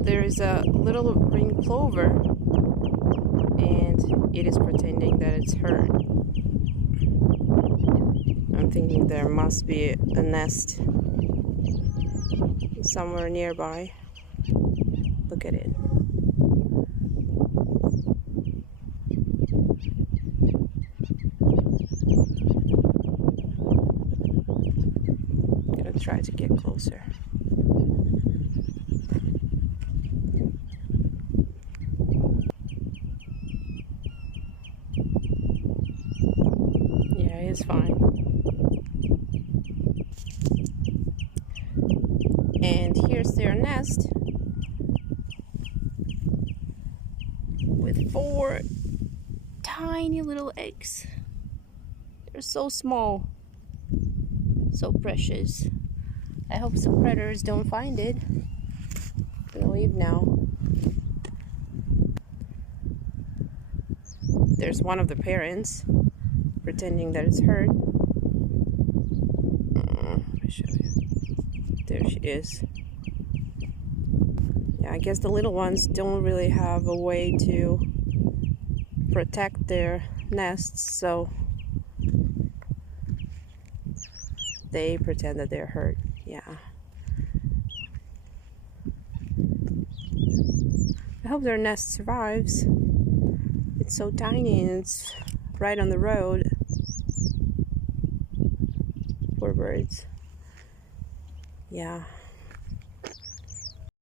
there is a little ringed plover, and it is pretending that it's hurt. I'm thinking there must be a nest somewhere nearby. Look at it. I'm gonna try to get closer. Yeah, it's fine. And here's their nest with 4 tiny little eggs. They're so small, so precious. I hope some predators don't find it. I'm gonna leave now. There's one of the parents pretending that it's hurt. Let me show you. There she is. Yeah, I guess the little ones don't really have a way to protect their nests, so they pretend that they're hurt. Yeah. I hope their nest survives. It's so tiny and it's right on the road. Poor birds. Yeah.